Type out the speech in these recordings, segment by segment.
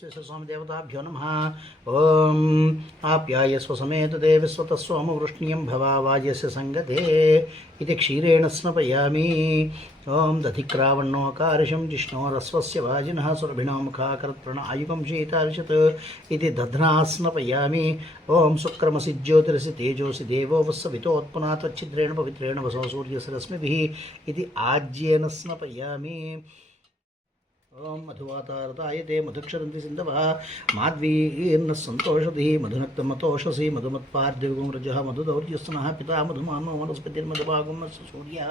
విశ్వేశ్వరస్వామి దేవతాభ్యో నమ ఓం ఆప్యాయ స్వసమేత స్వసమేతదే విశ్వతస్వామవృష్ణీయం భవావాజస్య సంగతే ఇది క్షీరేణ స్నపయామి ఓం దధిక్రావణోకారిషం జిష్ణోరస్వస్య వాజిన సురభిణో ముఖాకర్తృణ ఆయుగం శీతారిషత్ ఇది దధ్నాస్నపయామి ఓం శుక్రమసి జ్యోతిరసి తేజోసి దేవో వస్స త్వచ్చిద్రేణ పవిత్రేణ వసవ సూర్యసి ఇది ఆజ్యేన స్నపయామి ॐ मधुवातारताय ते मधुक्षरन्ति सिन्धवः। माध्वीर्नः सन्तोषधिः मधुनक्तमतोषसि मधुमत्पार्थिवरजः मधुदौर्यस्तनः, पिता मधुमानो वनस्पतिर्मधुभागं सूर्यः।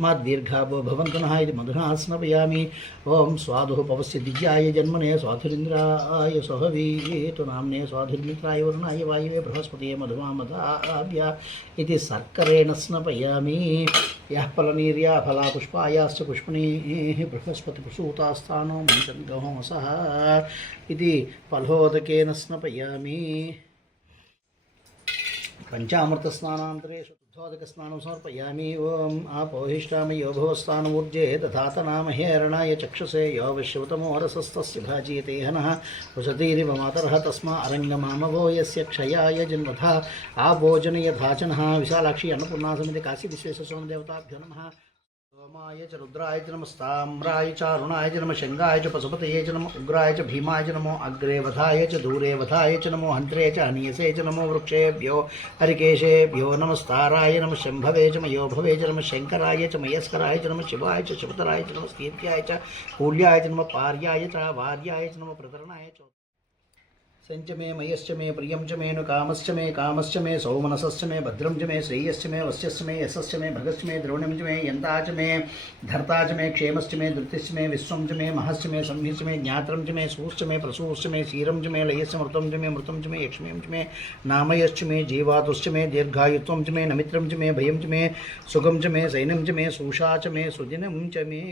इति मधुना स्नपयामि ॐ स्वादुः पवस्य दिव्याय जन्मने स्वाधुरिन्द्राय स्वहवीतु नाम्ने स्वाधुर्मित्राय वरुणाय वायुवे बृहस्पतिये मधुमा मदाभ्य इति सर्करेण स्नपयामि यः फलनीर्या फलापुष्पायाश्च पुष्पणीः बृहस्पतिप्रसूतास्तानो मञ्चन्द्रहोमसः इति फलोदकेन स्नपयामि। पञ्चामृतस्नानान्तरेषु शुद्धोदकस्नानं समर्पयामि। ॐ आपोहिष्टामयो भवस्तानमूर्जे दधात नाम हेरणाय चक्षुषे यो विश्वतमोरसस्तस्य भाजीयते हनः। वसतीरिव मातरः तस्मा अरङ्गमामवो यस्य क्षयाय जन्मथा। आभोजनयथाचनः विशालाक्षी अन्नपूर्णा समिति काशी विश्वेश्वरस्वामिदेवताभ्यो नमः। సోమాయ చ రుద్రాయ చ నమ స్థామ్రాయ చారుణాయ చ నమ శంగాయ చ పశుపతయే చ నమ ఉగ్రాయ చ భీమాయ చ నమో అగ్రే వధాయ చ దూరే వధాయ చ నమో హంత్రే చ హనీయసే చ నమో వృక్షేభ్యో హరికేశేభ్యో నమస్తారాయ నమ శంభవే చ మయోభవే చ నమ శంకరాయ చ మయస్కరాయ చ నమ శివాయ చ శివతరాయ చ నమ కీర్త్యాయ చ కూల్యాయ చ నమ పార్యాయ చ వార్యాయ చ నమ ప్రతరణాయ చ च सञ्च मे मयश्च मे प्रियं च मे नु कामश्च मे कामश्च मे सौमनसश्च मे भद्रं च मे श्रेयश्च मे वस्यश्च मे यशश्च मे भगश्च मे द्रोणं च मे यन्ता च मे धर्ता च मे क्षेमश्च मे धृतिश्च मे विश्वं च मे महश्च मे संहिश्च मे ज्ञात्रं च मे सूश्च मे प्रसूश्च मे क्षीरं च मे लयश्च मृतं च मे मृतं च मे यक्ष्मीं च मे नामयश्च मे जीवातुश्च मे दीर्घायुत्वं च मे नमित्रं च मे भयं च मे सुखं च मे सैनं च मे सूषा च मे सुदिनं च मे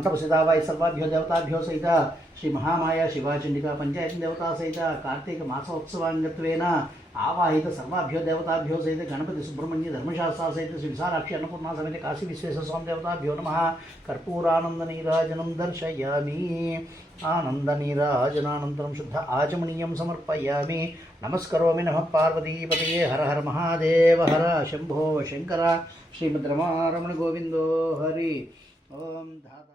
మండపసిదావాయ సర్వాభ్యో దేవతాభ్యో సహిత శ్రీ మహామాయ శివాచండికా పంచాయతీ దేవతా సహిత కార్తీక మాసోత్సవాంగత్వేన ఆవాహిత సర్వాభ్యో దేవతాభ్యో సహిత గణపతి సుబ్రహ్మణ్య ధర్మశాస్త్ర సహిత శ్రీ విశాలాక్షి అన్నపూర్ణ సమేత కాశీ విశ్వేశ్వర స్వామి దేవతాభ్యో నమ కర్పూరానంద నీరాజనం దర్శయామి ఆనంద నీరాజనానంతరం శుద్ధ ఆచమనీయం సమర్పయామి నమస్కరోమి నమ పార్వతీపతయే హర హర మహాదేవ హర శంభో శంకర శ్రీమద్ రమారమణ గోవిందో హరి ఓం ధాత